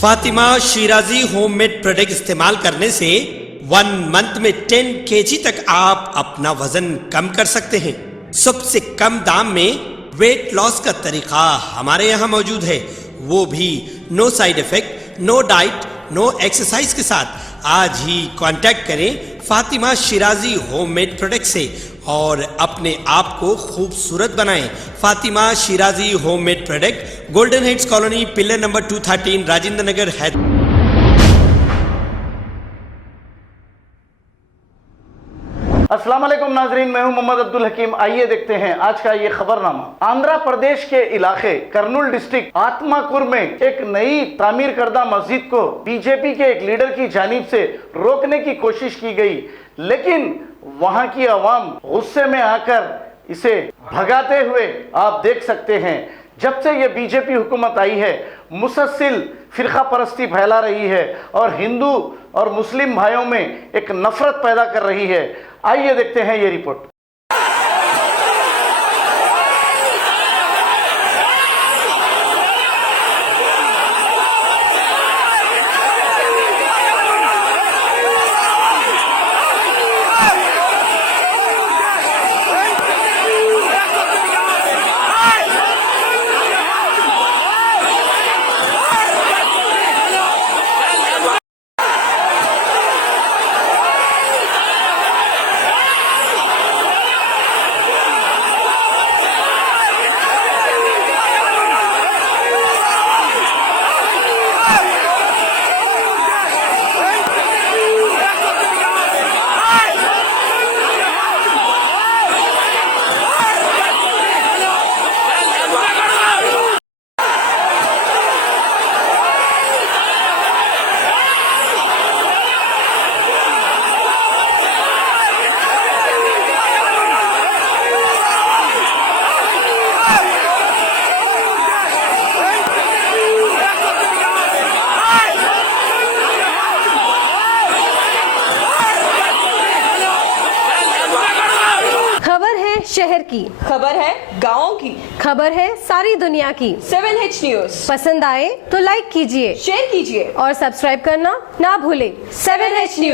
Fatima Shirazi homemade product इस्तेमाल करने से 1 मंथ में 10 kg तक आप अपना वजन कम कर सकते हैं। सबसे कम दाम में वेट लॉस का तरीका हमारे यहाँ मौजूद है, वो भी no side effect, no diet, no exercise के साथ। आज ही कांटेक्ट करें फातिमा शिराजी होममेड प्रोडक्ट से और अपने आप को खूबसूरत बनाएं। Fatima Shirazi homemade product, golden heads colony, pillar number 213, Rajendra Nagar, Hyderabad. अस्सलाम वालेकुम नाजरीन, मैं हूं मोहम्मद अब्दुल हकीम। आइए देखते हैं आज का ये खबरनामा। आंध्र प्रदेश के इलाके कर्नूल डिस्ट्रिक्ट आत्माकुर में एक नई तामीर करदा मस्जिद को बीजेपी के एक लीडर की जानिब से रोकने की कोशिश की गई, लेकिन वहां की आवाम गुस्से में आकर इसे भगाते हुए आप देख सकते हैं। जब से ये बीजेपी हुकूमत आई है, मुसलसल फिरका परस्ती फैला रही है और हिंदू और मुस्लिम भाइयों में एक नफरत पैदा कर रही है। आइए देखते हैं ये रिपोर्ट। शहर की खबर है, गाँव की खबर है, सारी दुनिया की। 7H न्यूज पसंद आए तो लाइक कीजिए, शेयर कीजिए और सब्सक्राइब करना ना भूलें। 7H news.